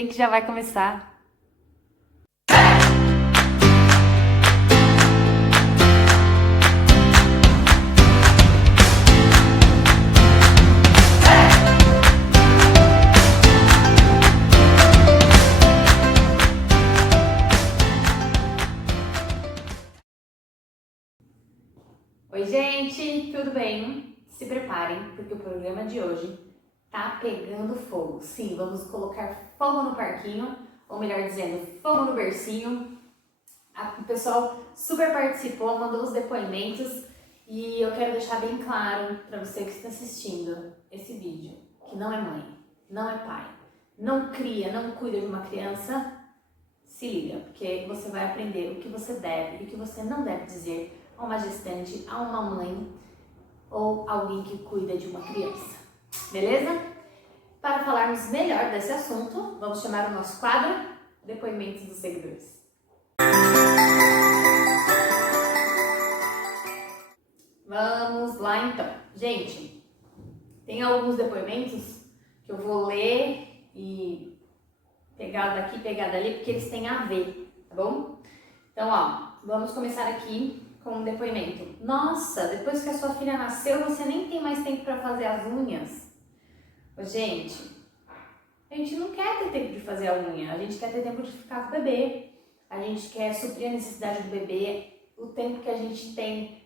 vem que já vai começar. Oi, gente, tudo bem? Se preparem, porque o programa de hoje tá pegando fogo. Sim, vamos colocar fogo no parquinho, ou melhor dizendo, fogo no bercinho. O pessoal super participou, mandou os depoimentos e eu quero deixar bem claro para você que está assistindo esse vídeo, que não é mãe, não é pai, não cria, não cuida de uma criança, se liga, porque você vai aprender o que você deve e o que você não deve dizer a uma gestante, a uma mãe ou alguém que cuida de uma criança, beleza? Para falarmos melhor desse assunto, vamos chamar o nosso quadro Depoimentos dos Seguidores. Vamos lá então. Gente, tem alguns depoimentos que eu vou ler e pegar daqui, pegar dali, porque eles têm a ver, tá bom? Então, ó, vamos começar aqui com um depoimento. Nossa, depois que a sua filha nasceu, você nem tem mais tempo para fazer as unhas. Gente, a gente não quer ter tempo de fazer a unha, a gente quer ter tempo de ficar com o bebê. A gente quer suprir a necessidade do bebê, o tempo que a gente tem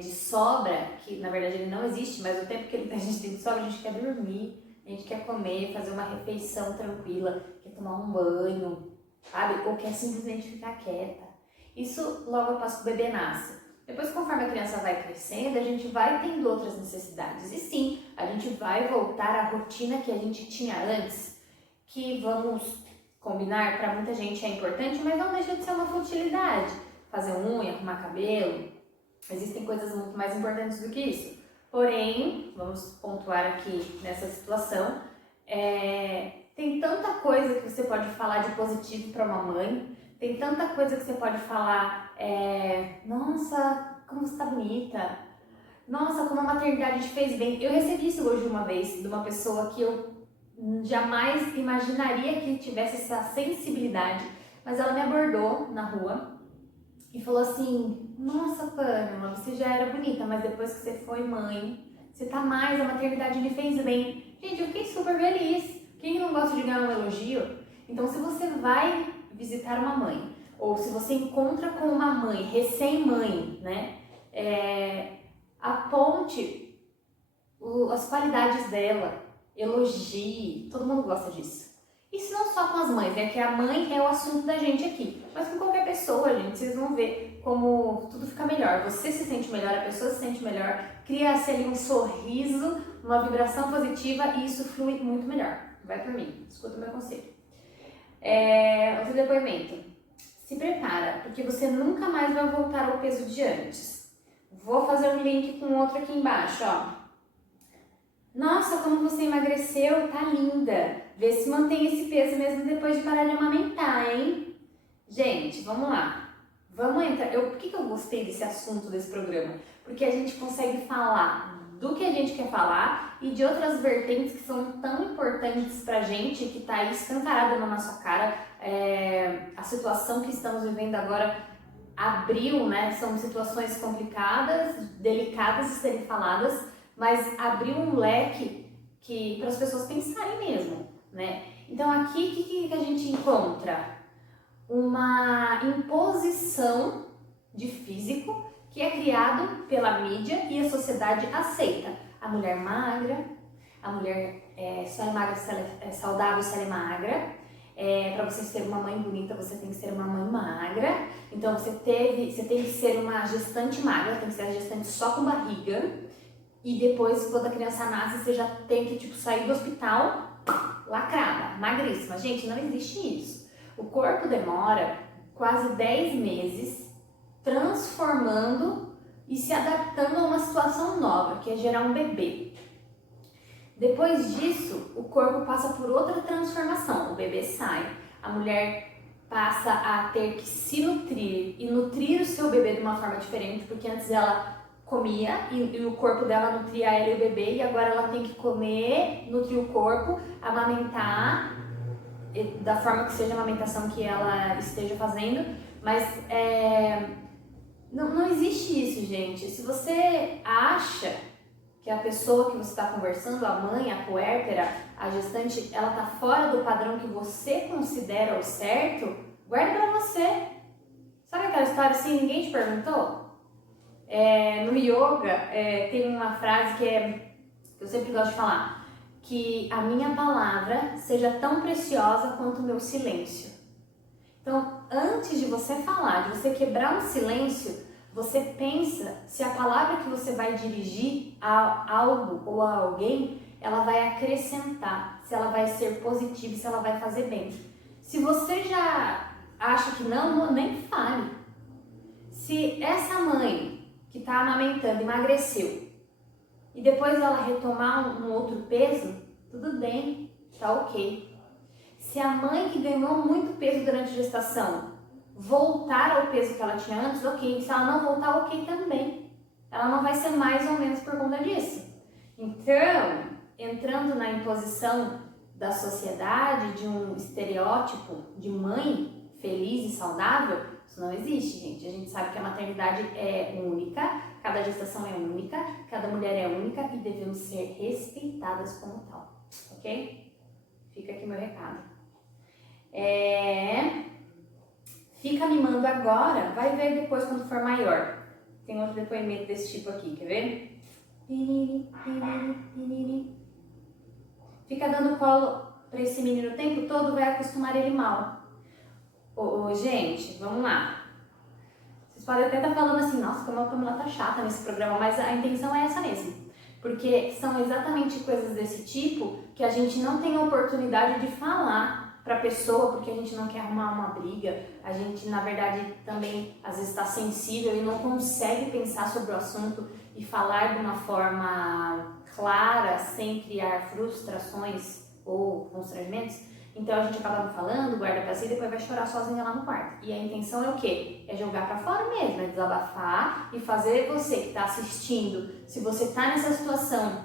de sobra, que na verdade ele não existe, mas o tempo que a gente tem de sobra, a gente quer dormir, a gente quer comer, fazer uma refeição tranquila, quer tomar um banho, sabe? Ou quer simplesmente ficar quieta. Isso logo após que o bebê nasce. Depois, conforme a criança vai crescendo, a gente vai tendo outras necessidades. E sim, a gente vai voltar à rotina que a gente tinha antes, que vamos combinar, para muita gente é importante, mas não deixa de ser uma futilidade. Fazer unha, arrumar cabelo, existem coisas muito mais importantes do que isso. Porém, vamos pontuar aqui nessa situação, tem tanta coisa que você pode falar de positivo para uma mãe, tem tanta coisa que você pode falar, nossa, como você tá bonita, nossa, como a maternidade te fez bem. Eu recebi isso hoje uma vez de uma pessoa que eu jamais imaginaria que tivesse essa sensibilidade, mas ela me abordou na rua e falou assim: nossa, Pamela, você já era bonita, mas depois que você foi mãe, você tá mais, a maternidade me fez bem. Gente, eu fiquei super feliz. Quem não gosta de ganhar um elogio? Então, se você vai visitar uma mãe, ou se você encontra com uma mãe, recém-mãe, né, aponte as qualidades dela, elogie, todo mundo gosta disso. Isso não só com as mães, né, que a mãe é o assunto da gente aqui, mas com qualquer pessoa, gente, vocês vão ver como tudo fica melhor. Você se sente melhor, a pessoa se sente melhor, cria-se ali um sorriso, uma vibração positiva e isso flui muito melhor. Vai por mim, escuta o meu conselho. Outro depoimento. Se prepara, porque você nunca mais vai voltar ao peso de antes. Vou fazer um link com outro aqui embaixo, ó. Nossa, como você emagreceu, tá linda. Vê se mantém esse peso mesmo depois de parar de amamentar, hein? Gente, vamos lá. Vamos entrar. Por que eu gostei desse assunto, desse programa? Porque a gente consegue falar do que a gente quer falar e de outras vertentes que são tão importantes pra gente, que tá aí escancarada na nossa cara. A situação que estamos vivendo agora abriu, né? São situações complicadas, delicadas de serem faladas, mas abriu um leque para as pessoas pensarem mesmo, né? Então aqui, o que a gente encontra? Uma imposição de físico que é criado pela mídia e a sociedade aceita. A mulher magra, a mulher só é magra se ela é saudável, se ela é magra. Para você ser uma mãe bonita, você tem que ser uma mãe magra. Então você tem que ser uma gestante magra, tem que ser a gestante só com barriga. E depois, quando a criança nasce, você já tem que sair do hospital lacrada, magríssima. Gente, não existe isso. O corpo demora quase 10 meses transformando e se adaptando a uma situação nova, que é gerar um bebê. Depois disso, o corpo passa por outra transformação. O bebê sai, a mulher passa a ter que se nutrir e nutrir o seu bebê de uma forma diferente, porque antes ela comia e o corpo dela nutria ela e o bebê, e agora ela tem que comer, nutrir o corpo, amamentar da forma que seja a amamentação que ela esteja fazendo, mas não existe isso, gente. Se você acha que a pessoa que você está conversando, a mãe, a puérpera, a gestante, ela tá fora do padrão que você considera o certo, guarda pra você. Sabe aquela história assim, ninguém te perguntou? No yoga tem uma frase que eu sempre gosto de falar, que a minha palavra seja tão preciosa quanto o meu silêncio. Então, antes de você falar, de você quebrar um silêncio, você pensa se a palavra que você vai dirigir a algo ou a alguém, ela vai acrescentar, se ela vai ser positiva, se ela vai fazer bem. Se você já acha que não, nem fale. Se essa mãe que está amamentando emagreceu e depois ela retomar um outro peso, tudo bem, tá ok. Se a mãe que ganhou muito peso durante a gestação voltar ao peso que ela tinha antes, ok. Se ela não voltar, ok também. Ela não vai ser mais ou menos por conta disso. Então, entrando na imposição da sociedade de um estereótipo de mãe feliz e saudável, isso não existe, gente. A gente sabe que a maternidade é única, cada gestação é única, cada mulher é única e devemos ser respeitadas como tal, ok? Fica aqui meu recado. Fica mimando agora, vai ver depois quando for maior. Tem outro depoimento desse tipo aqui, quer ver? Fica dando colo pra esse menino o tempo todo, vai acostumar ele mal. Gente, vamos lá. Vocês podem até estar falando assim, nossa, como a Pamela tá chata nesse programa, mas a intenção é essa mesmo. Porque são exatamente coisas desse tipo que a gente não tem a oportunidade de falar para a pessoa, porque a gente não quer arrumar uma briga, a gente, na verdade, também às vezes está sensível e não consegue pensar sobre o assunto e falar de uma forma clara, sem criar frustrações ou constrangimentos. Então a gente acaba não falando, guarda pra si e depois vai chorar sozinha lá no quarto. E a intenção é o quê? É jogar pra fora mesmo, é desabafar e fazer você que tá assistindo, se você tá nessa situação,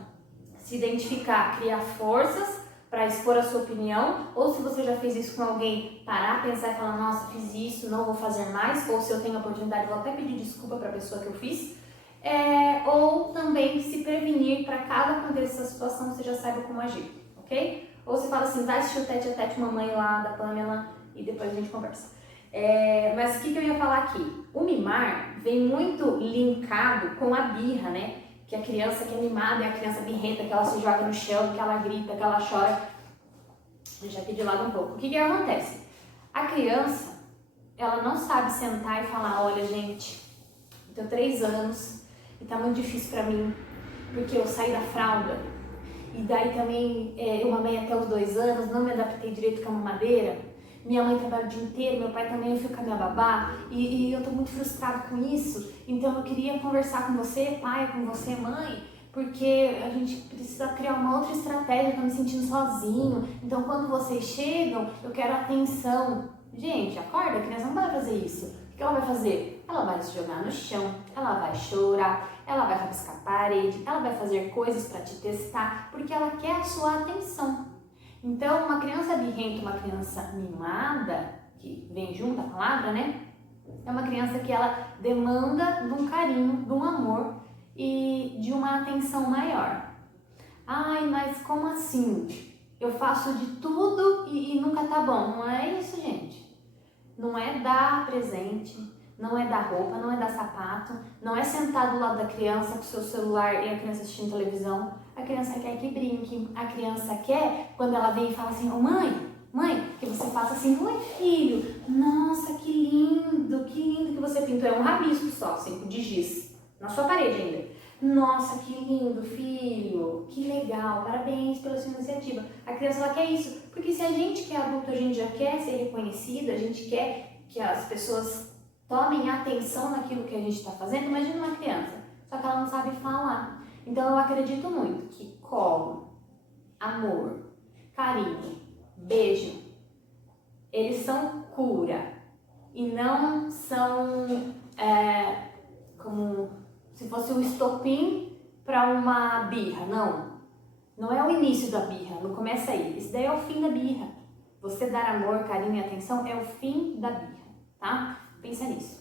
se identificar, criar forças para expor a sua opinião, ou se você já fez isso com alguém, parar, pensar e falar, nossa, fiz isso, não vou fazer mais, ou se eu tenho a oportunidade, vou até pedir desculpa para a pessoa que eu fiz, ou também se prevenir para cada acontecer essa situação, você já saiba como agir, ok? Ou você fala assim, vai assistir o Tete a Tete Mamãe lá da Pamela e depois a gente conversa. Mas o que eu ia falar aqui? O mimar vem muito linkado com a birra, né? Que a criança que é mimada é a criança birrenta, que ela se joga no chão, que ela grita, que ela chora. Deixa aqui de lado um pouco. O que acontece? A criança, ela não sabe sentar e falar, olha gente, eu tenho 3 anos e tá muito difícil pra mim, porque eu saí da fralda e daí também eu mamei até os 2 anos, não me adaptei direito com a mamadeira. Minha mãe trabalha o dia inteiro, meu pai também, eu fico com a minha babá e eu tô muito frustrado com isso. Então eu queria conversar com você, pai, com você, mãe, porque a gente precisa criar uma outra estratégia, eu tô me sentindo sozinho. Então quando vocês chegam, eu quero atenção. Gente, acorda, a criança não vai fazer isso. O que ela vai fazer? Ela vai se jogar no chão, ela vai chorar, ela vai rabiscar a parede, ela vai fazer coisas para te testar, porque ela quer a sua atenção. Então, uma criança birrenta, uma criança mimada, que vem junto a palavra, né? É uma criança que ela demanda de um carinho, de um amor e de uma atenção maior. Ai, mas como assim? Eu faço de tudo e nunca tá bom. Não é isso, gente. Não é dar presente, não é dar roupa, não é dar sapato, não é sentar do lado da criança com seu celular e a criança assistindo televisão. A criança quer que brinque, a criança quer quando ela vem e fala assim, oh, mãe, que você faça assim, oi filho, nossa, que lindo que você pintou. É um rabisco só, assim, de giz, na sua parede ainda. Nossa, que lindo, filho, que legal, parabéns pela sua iniciativa. A criança ela quer isso, porque se a gente que é adulto, a gente já quer ser reconhecido, a gente quer que as pessoas tomem atenção naquilo que a gente está fazendo, imagina uma criança, só que ela não sabe falar. Então eu acredito muito que colo, amor, carinho, beijo, eles são cura e não são como se fosse um estopim para uma birra, não. Não é o início da birra, não começa aí. Isso daí é o fim da birra. Você dar amor, carinho e atenção é o fim da birra, tá? Pensa nisso.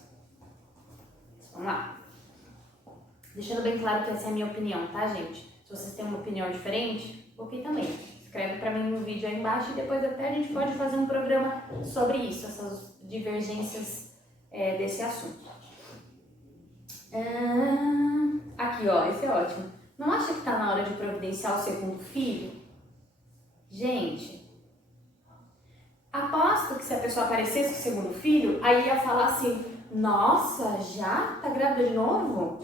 Vamos lá. Deixando bem claro que essa é a minha opinião, tá, gente? Se vocês têm uma opinião diferente, ok também. Escreve pra mim no vídeo aí embaixo e depois até a gente pode fazer um programa sobre isso, essas divergências desse assunto. Aqui, ó, esse é ótimo. Não acha que tá na hora de providenciar o segundo filho? Gente, aposto que se a pessoa aparecesse com o segundo filho, aí ia falar assim, nossa, já? Tá grávida de novo?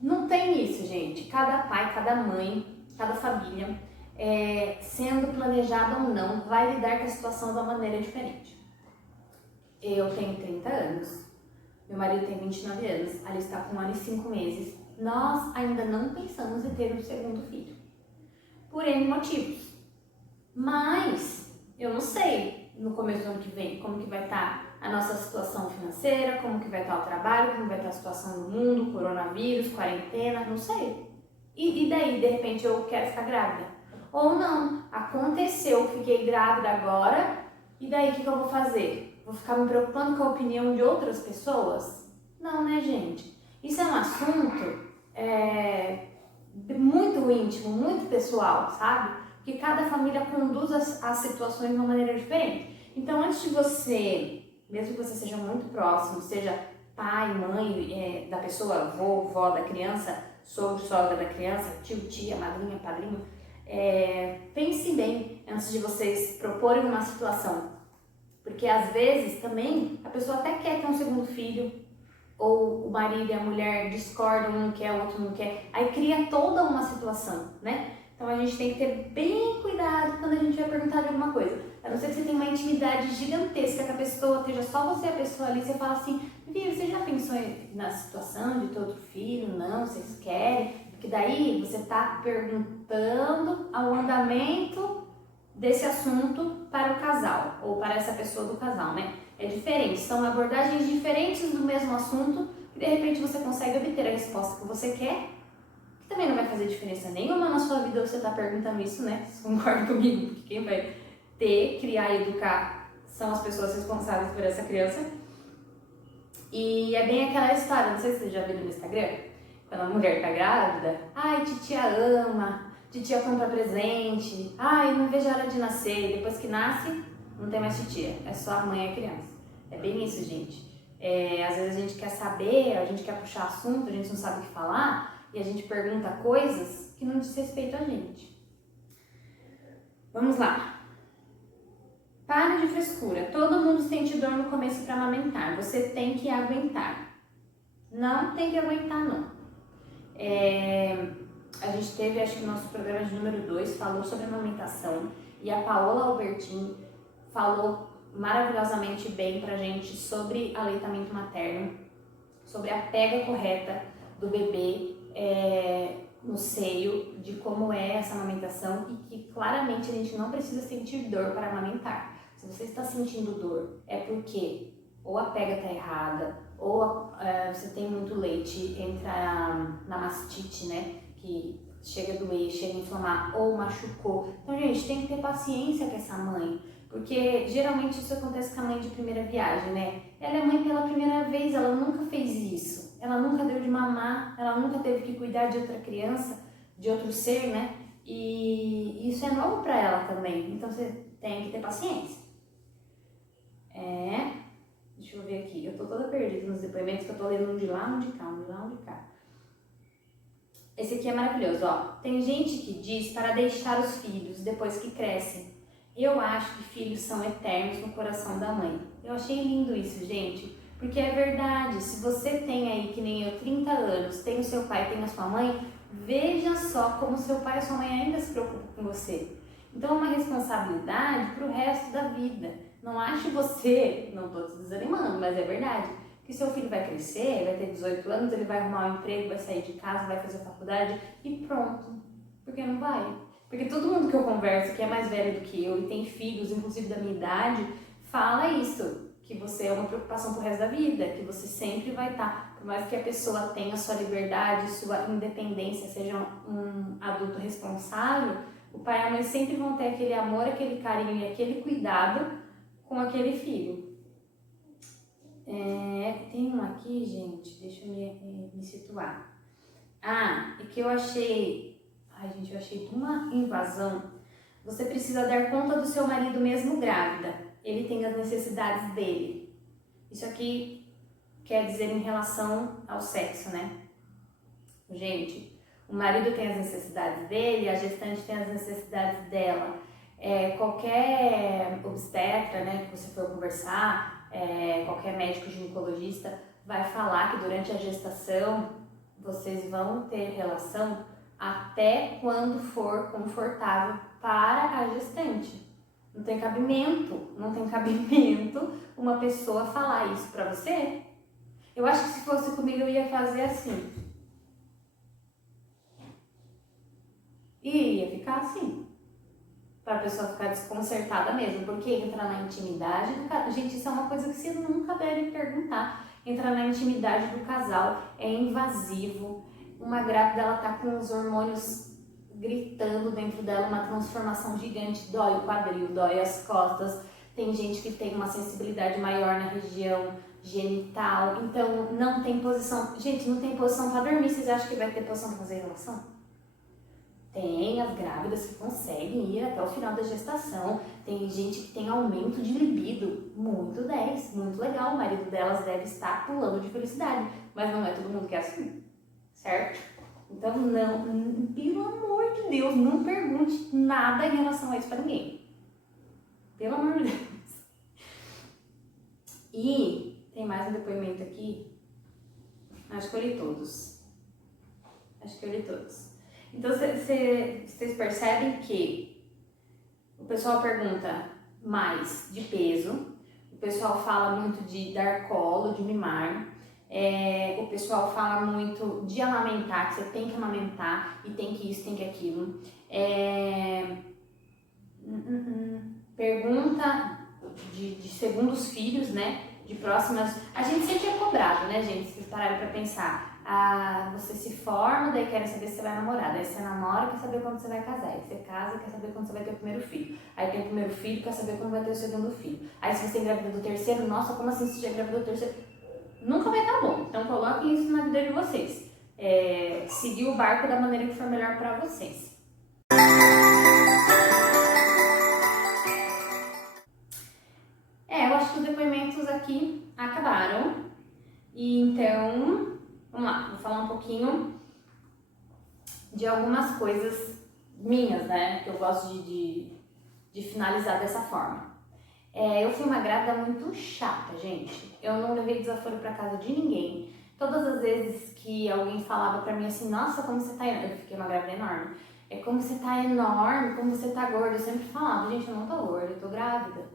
Não tem isso, gente. Cada pai, cada mãe, cada família, sendo planejada ou não, vai lidar com a situação de uma maneira diferente. Eu tenho 30 anos, meu marido tem 29 anos, a Alice está com 1 ano e 5 meses. Nós ainda não pensamos em ter um segundo filho, por N motivos. Mas eu não sei no começo do ano que vem como que vai estar a nossa situação financeira, como que vai estar o trabalho, como vai estar a situação do mundo, coronavírus, quarentena, não sei. E daí, de repente, eu quero ficar grávida? Ou não, aconteceu, fiquei grávida agora, e daí o que eu vou fazer? Vou ficar me preocupando com a opinião de outras pessoas? Não, né, gente? Isso é um assunto muito íntimo, muito pessoal, sabe? Que cada família conduz as situações de uma maneira diferente. Então, antes de você, mesmo que você seja muito próximo, seja pai, mãe da pessoa, avô, vó da criança, sogro, sogra da criança, tio, tia, madrinha, padrinho, pense bem antes de vocês proporem uma situação. Porque às vezes também a pessoa até quer ter um segundo filho, ou o marido e a mulher discordam, um quer, o outro não quer, aí cria toda uma situação, né? Então a gente tem que ter bem cuidado quando a gente vai perguntar de alguma coisa. A não ser que você tenha uma intimidade gigantesca com a pessoa, esteja só você e a pessoa ali, você fala assim, viu, você já pensou na situação de ter outro filho? Não, vocês querem? Porque daí você está perguntando ao andamento desse assunto para o casal, ou para essa pessoa do casal, né? É diferente, são abordagens diferentes do mesmo assunto, e de repente você consegue obter a resposta que você quer, que também não vai fazer diferença nenhuma na sua vida você tá perguntando isso, né? Vocês concordam comigo? Porque quem vai criar e educar são as pessoas responsáveis por essa criança. E é bem aquela história, não sei se vocês já viram no Instagram, quando a mulher tá grávida, ai, titia ama, titia compra presente, ai, não vejo a hora de nascer, depois que nasce, não tem mais titia, é só a mãe e a criança. É bem isso, gente. Às vezes a gente quer saber, a gente quer puxar assunto, a gente não sabe o que falar, e a gente pergunta coisas que não diz respeito a gente. Vamos lá. Para de frescura. Todo mundo sente dor no começo para amamentar. Você tem que aguentar. Não tem que aguentar, não. A gente teve, acho que o nosso programa de número 2 falou sobre amamentação. E a Paola Albertin falou maravilhosamente bem pra gente sobre aleitamento materno, sobre a pega correta do bebê no seio, de como é essa amamentação e que claramente a gente não precisa sentir dor para amamentar. Se você está sentindo dor, é porque ou a pega está errada, ou você tem muito leite, entra na mastite, né, que chega a doer, chega a inflamar, ou machucou. Então, gente, tem que ter paciência com essa mãe, porque geralmente isso acontece com a mãe de primeira viagem, né? Ela é mãe pela primeira vez, ela nunca fez isso. Ela nunca deu de mamar, ela nunca teve que cuidar de outra criança, de outro ser, né? E isso é novo pra ela também, então você tem que ter paciência. Deixa eu ver aqui, eu tô toda perdida nos depoimentos, que eu tô lendo um de lá, um de cá, um de lá, um de cá. Esse aqui é maravilhoso, ó. Tem gente que diz para deixar os filhos depois que crescem. Eu acho que filhos são eternos no coração da mãe. Eu achei lindo isso, gente. Porque é verdade, se você tem aí, que nem eu, 30 anos, tem o seu pai, tem a sua mãe, veja só como seu pai e sua mãe ainda se preocupam com você. Então é uma responsabilidade pro resto da vida. Não ache você, não tô te desanimando, mas é verdade, que seu filho vai crescer, vai ter 18 anos, ele vai arrumar um emprego, vai sair de casa, vai fazer faculdade e pronto. Porque não vai. Porque todo mundo que eu converso, que é mais velho do que eu e tem filhos, inclusive da minha idade, fala isso, que você é uma preocupação pro resto da vida, que você sempre vai estar, por mais que a pessoa tenha sua liberdade, sua independência, seja um adulto responsável, O pai e a mãe sempre vão ter aquele amor, aquele carinho e aquele cuidado com aquele filho. Tem um aqui, gente, deixa eu me situar. E que eu achei... Ai, gente, eu achei uma invasão. Você precisa dar conta do seu marido mesmo grávida. Ele tem as necessidades dele. Isso aqui quer dizer em relação ao sexo, né? Gente, o marido tem as necessidades dele, a gestante tem as necessidades dela. Qualquer obstetra, né, que você for conversar, qualquer médico ginecologista vai falar que durante a gestação vocês vão ter relação até quando for confortável para a gestante. Não tem cabimento uma pessoa falar isso pra você. Eu acho que se fosse comigo eu ia fazer assim. E ia ficar assim. Pra pessoa ficar desconcertada mesmo, porque entrar na intimidade do casal. Gente, isso é uma coisa que você nunca deve perguntar. Entrar na intimidade do casal é invasivo. Uma grávida, ela tá com os hormônios gritando dentro dela, uma transformação gigante, dói o quadril, dói as costas. Tem gente que tem uma sensibilidade maior na região genital, então não tem posição. Gente, não tem posição para dormir, vocês acham que vai ter posição para fazer relação? Tem as grávidas que conseguem ir até o final da gestação, tem gente que tem aumento de libido, muito 10, muito legal, o marido delas deve estar pulando de felicidade, mas não é todo mundo que é assim, certo? Então, não, pelo amor de Deus, não pergunte nada em relação a isso pra ninguém. Pelo amor de Deus. E tem mais um depoimento aqui. Acho que eu li todos. Então, vocês percebem que o pessoal pergunta mais de peso, o pessoal fala muito de dar colo, de mimar. O pessoal fala muito de amamentar, que você tem que amamentar e tem que isso, tem que aquilo. Pergunta de segundos filhos, né? De próximas. A gente sempre é cobrado, né, gente? Se vocês pararem pra pensar. Você se forma, daí querem saber se você vai namorar. Daí você namora, quer saber quando você vai casar. Aí você casa, quer saber quando você vai ter o primeiro filho. Aí tem o primeiro filho, quer saber quando vai ter o segundo filho. Aí se você engravida do terceiro, nossa, como assim se já engravidou do terceiro? Nunca vai estar bom. Então coloquem isso na vida de vocês. Seguir o barco da maneira que for melhor para vocês. Eu acho que os depoimentos aqui acabaram. E então, vamos lá, vou falar um pouquinho de algumas coisas minhas, né? Que eu gosto de finalizar dessa forma. Eu fui uma grávida muito chata, gente. Eu não levei desaforo pra casa de ninguém. Todas as vezes que alguém falava pra mim assim, nossa, como você tá enorme. Eu fiquei uma grávida enorme. Como você tá enorme, como você tá gorda. Eu sempre falava, gente, eu não tô gorda, eu tô grávida.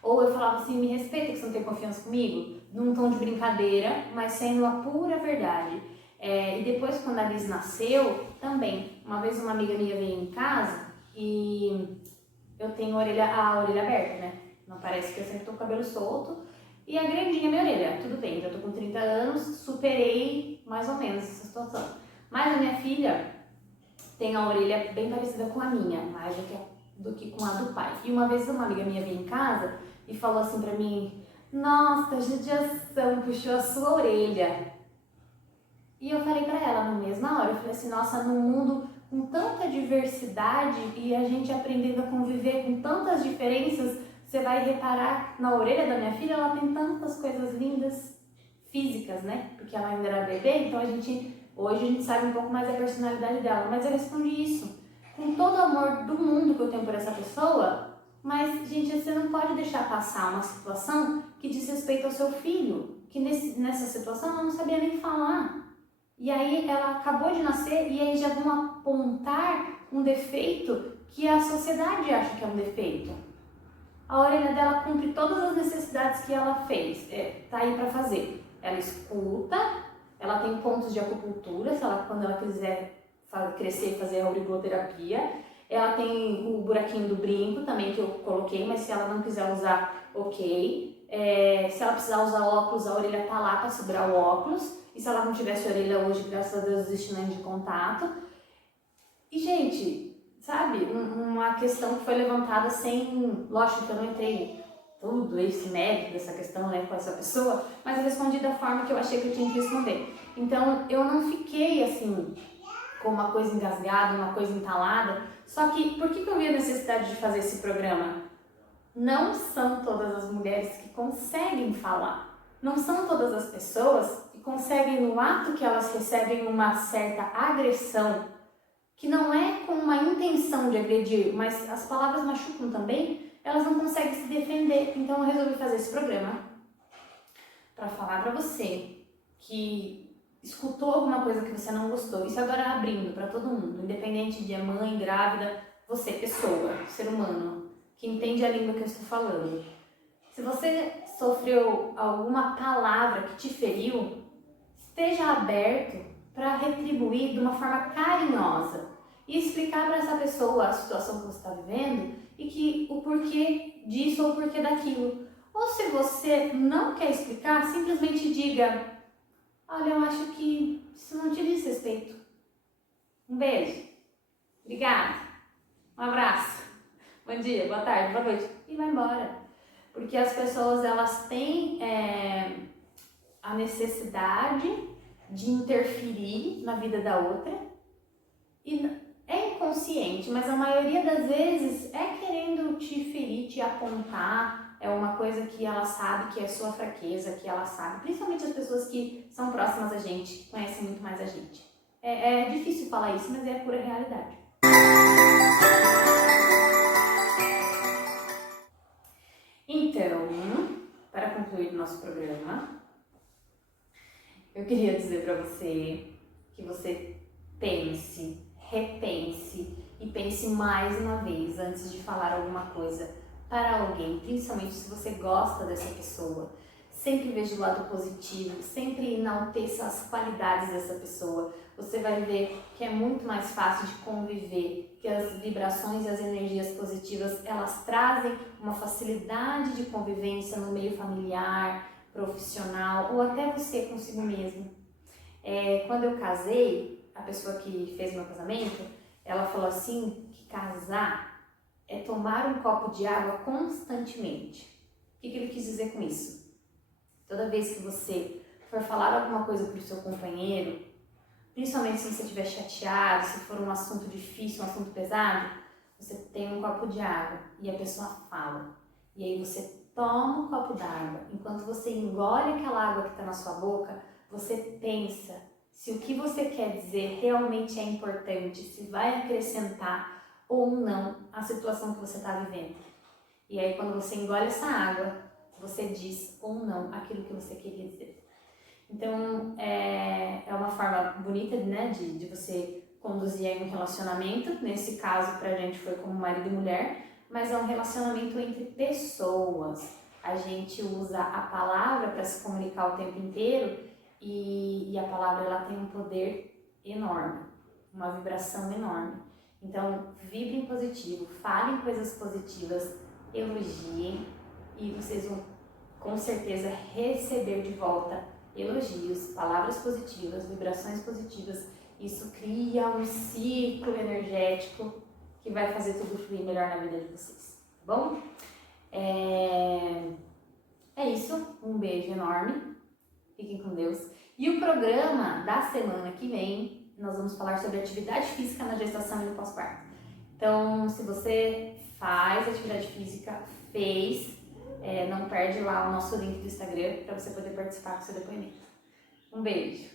Ou eu falava assim, me respeita que você não tem confiança comigo. Num tom de brincadeira, mas sendo a pura verdade. E depois, quando a Liz nasceu, também. Uma vez uma amiga minha veio em casa e eu tenho a orelha aberta, né? Não parece que eu sempre tô com o cabelo solto. E a grandinha minha orelha, tudo bem, já tô com 30 anos, superei mais ou menos essa situação. Mas a minha filha tem a orelha bem parecida com a minha, mais do que com a do pai. E uma vez uma amiga minha veio em casa e falou assim pra mim, nossa, judiação, puxou a sua orelha. E eu falei pra ela na mesma hora, eu falei assim, nossa, num mundo com tanta diversidade e a gente aprendendo a conviver com tantas diferenças, você vai reparar na orelha da minha filha, ela tem tantas coisas lindas físicas, né? Porque ela ainda era bebê, então hoje a gente sabe um pouco mais da personalidade dela. Mas eu respondi isso com todo o amor do mundo que eu tenho por essa pessoa, mas, gente, você não pode deixar passar uma situação que diz respeito ao seu filho, que nessa situação ela não sabia nem falar. E aí ela acabou de nascer e aí já vão apontar um defeito que a sociedade acha que é um defeito. A orelha dela cumpre todas as necessidades que ela fez, tá aí para fazer. Ela escuta, ela tem pontos de acupuntura, quando ela quiser crescer e fazer a auriculoterapia. Ela tem o buraquinho do brinco também que eu coloquei, mas se ela não quiser usar, ok. Se ela precisar usar óculos, a orelha tá lá para segurar o óculos. E se ela não tivesse orelha hoje, graças a Deus, existe lente de contato. E, gente, sabe, uma questão que foi levantada sem, lógico que eu não entrei tudo esse mérito dessa questão, né, com essa pessoa, mas eu respondi da forma que eu achei que eu tinha que responder. Então, eu não fiquei assim, com uma coisa engasgada, uma coisa entalada, só que, por que eu vi a necessidade de fazer esse programa? Não são todas as mulheres que conseguem falar, não são todas as pessoas que conseguem, no ato que elas recebem uma certa agressão, que não é com uma intenção de agredir, mas as palavras machucam também, elas não conseguem se defender. Então eu resolvi fazer esse programa para falar para você que escutou alguma coisa que você não gostou. Isso agora abrindo para todo mundo, independente de mãe, grávida, você, pessoa, ser humano, que entende a língua que eu estou falando. Se você sofreu alguma palavra que te feriu, esteja aberto para retribuir de uma forma carinhosa e explicar para essa pessoa a situação que você está vivendo e que o porquê disso ou o porquê daquilo. Ou se você não quer explicar, simplesmente diga: olha, eu acho que isso não te diz respeito. Um beijo. Obrigada. Um abraço. Bom dia, boa tarde, boa noite. E vai embora. Porque as pessoas, elas têm a necessidade de interferir na vida da outra e é inconsciente, mas a maioria das vezes é querendo te ferir, te apontar, é uma coisa que ela sabe que é sua fraqueza, que ela sabe, principalmente as pessoas que são próximas a gente, que conhecem muito mais a gente. É difícil falar isso, mas é a pura realidade. Então, para concluir o nosso programa, eu queria dizer para você que você pense, repense e pense mais uma vez antes de falar alguma coisa para alguém, principalmente se você gosta dessa pessoa. Sempre veja o lado positivo, sempre enalteça as qualidades dessa pessoa. Você vai ver que é muito mais fácil de conviver, que as vibrações e as energias positivas, elas trazem uma facilidade de convivência no meio familiar, profissional ou até você consigo mesmo. Quando eu casei, a pessoa que fez meu casamento, ela falou assim que casar é tomar um copo de água constantemente. O que ele quis dizer com isso? Toda vez que você for falar alguma coisa para o seu companheiro, principalmente se você estiver chateado, se for um assunto difícil, um assunto pesado, você tem um copo de água e a pessoa fala. E aí você toma um copo d'água. Enquanto você engole aquela água que está na sua boca, você pensa se o que você quer dizer realmente é importante, se vai acrescentar ou não a situação que você está vivendo. E aí quando você engole essa água, você diz ou não aquilo que você queria dizer. Então é uma forma bonita, né, de você conduzir aí um relacionamento. Nesse caso pra gente foi como marido e mulher, mas é um relacionamento entre pessoas. A gente usa a palavra para se comunicar o tempo inteiro e a palavra ela tem um poder enorme, uma vibração enorme. Então, vibrem positivo, falem coisas positivas, elogiem e vocês vão com certeza receber de volta elogios, palavras positivas, vibrações positivas. Isso cria um ciclo energético que vai fazer tudo fluir melhor na vida de vocês, tá bom? É isso, um beijo enorme, fiquem com Deus. E o programa da semana que vem, nós vamos falar sobre atividade física na gestação e no pós-parto. Então, se você faz atividade física, não perde lá o nosso link do Instagram para você poder participar com seu depoimento. Um beijo!